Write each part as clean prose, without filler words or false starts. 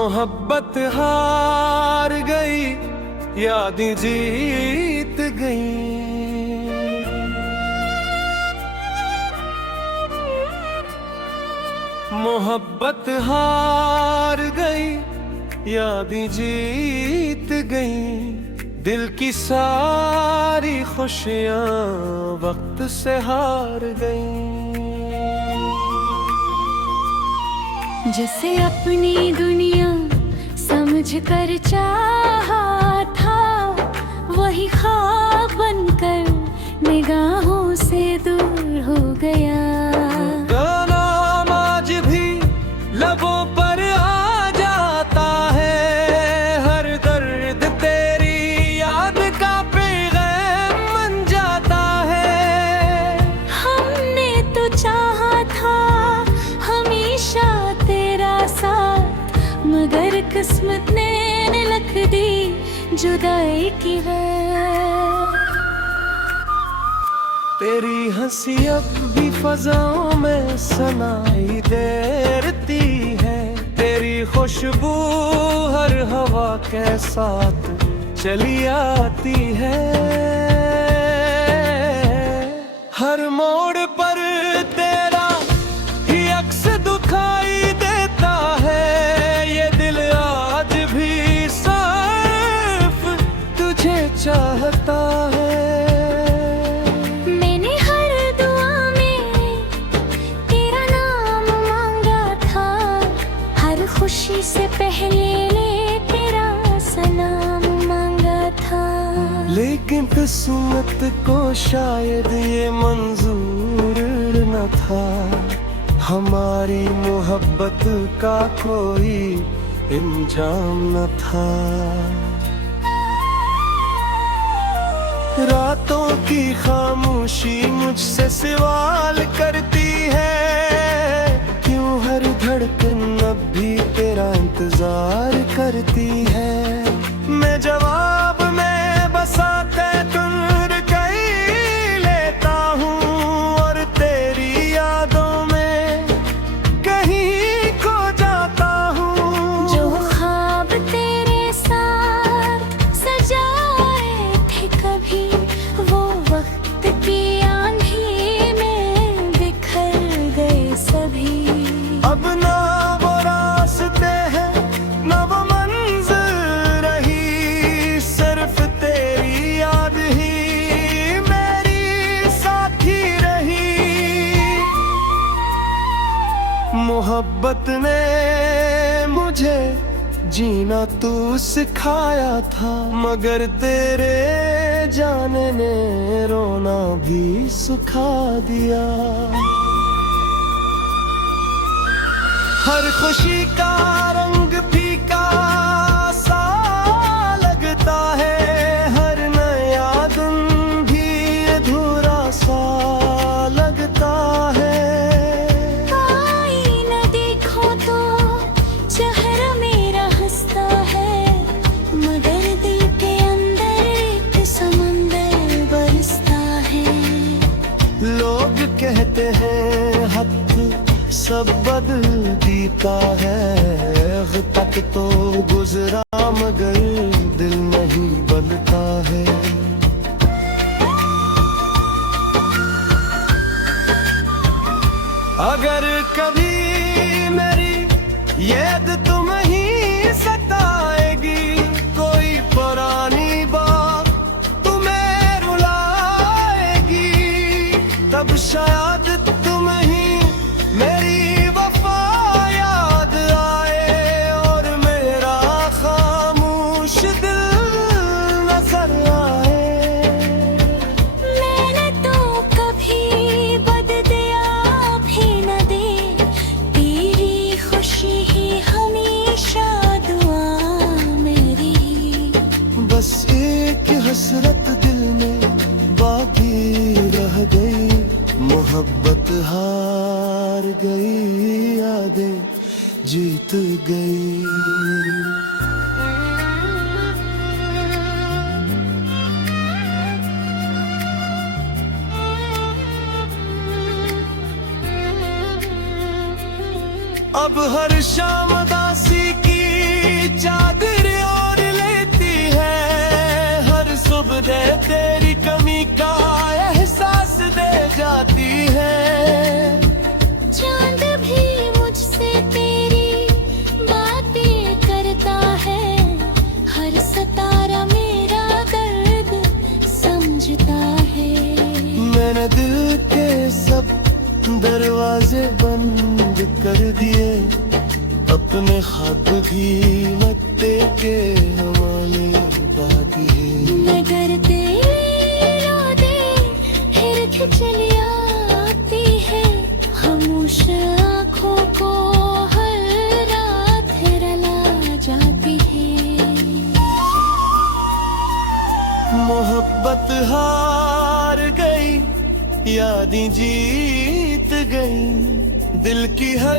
मोहब्बत हार गई, यादें जीत गई। मोहब्बत हार गई, यादें जीत गई। दिल की सारी खुशियां वक्त से हार गई। जिसे अपनी दुनिया समझ कर चाहा था, वही ख्वाब बनकर निगाहों से दूर हो गया। नाम आज भी लबों पर आ जाता है, हर दर्द तेरी याद का पैगाम बन जाता है। हमने तो चाहा था हमेशा तेरा साथ, मगर किस्मत ने लिख दी जुदाई की है। तेरी हंसी अब भी फजाओं में सुनाई देती है, तेरी खुशबू हर हवा के साथ चली आती है। हर मोड़ पर तेरा ही अक्स दिखाई देता है, ये दिल आज भी सिर्फ तुझे चाहता है। खुशी से पहले तेरा सलाम मांगा था, लेकिन किस्मत को शायद ये मंजूर न था। हमारी मोहब्बत का कोई इंजाम न था। रातों की खामोशी मुझसे सवाल करती है, क्यों हर धड़कन अब भी तेरा इंतजार करती है। मैं जवाब में बसा तुर कई लेता हूँ, और तेरी यादों में कहीं खो जाता हूँ। जो ख्वाब तेरे साथ सजाए थे कभी, वो वक्त की आंधी में बिखर गए सभी। अब ना वो रास्ते हैं, ना वो मंजिल रही, सिर्फ तेरी याद ही मेरी साथी रही। मोहब्बत ने मुझे जीना तू सिखाया था, मगर तेरे जाने ने रोना भी सिखा दिया। हर खुशी का रंग फीका सा लगता है, हर नया दिन भी अधूरा सा लगता है। आईना देखो तो चेहरा मेरा हंसता है, मगर दिल के अंदर एक समंदर बरसता है। लोग कहते हैं हद सब बदल जीता है, तक तो गुजरा मगर दिल नहीं बदलता है। अगर कभी मेरी याद तुम्हें ही सताएगी, कोई पुरानी बात तुम्हें रुलाएगी, तब शायद तुम्हें ही मेरी वफा याद आए, और मेरा खामोश दिल नजर आए। मैंने तो कभी बददिया भी न दे, तेरी खुशी ही हमेशा दुआ मेरी। बस एक हसरत दिल में बाकी रह गई, मोहब्बत हार गई, यादें जीत गई। अब हर शाम दासी की तेरी कमी का एहसास दे जाती है। चांद भी मुझसे तेरी बातें करता है, हर सितारा मेरा दर्द समझता है। मैंने दिल के सब दरवाजे बंद कर दिए, अपने ख्वाब भी मत के हवाले बाकी है। नगर तेरी यादें हिरख चली आती है, खामोश आँखों को हर रात रुला जाती है। मोहब्बत हार गई, यादें जीत गई, दिल की हर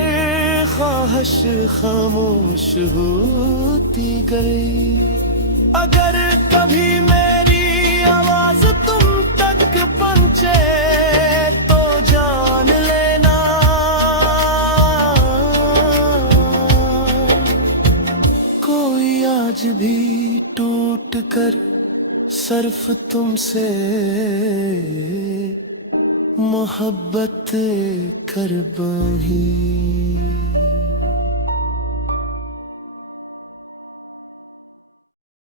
ख्वाहिश खामोश होती गई। अगर कभी मेरी आवाज तुम तक पहुंचे तो जान लेना, कोई आज भी टूट कर सिर्फ तुमसे मोहब्बत कर बही।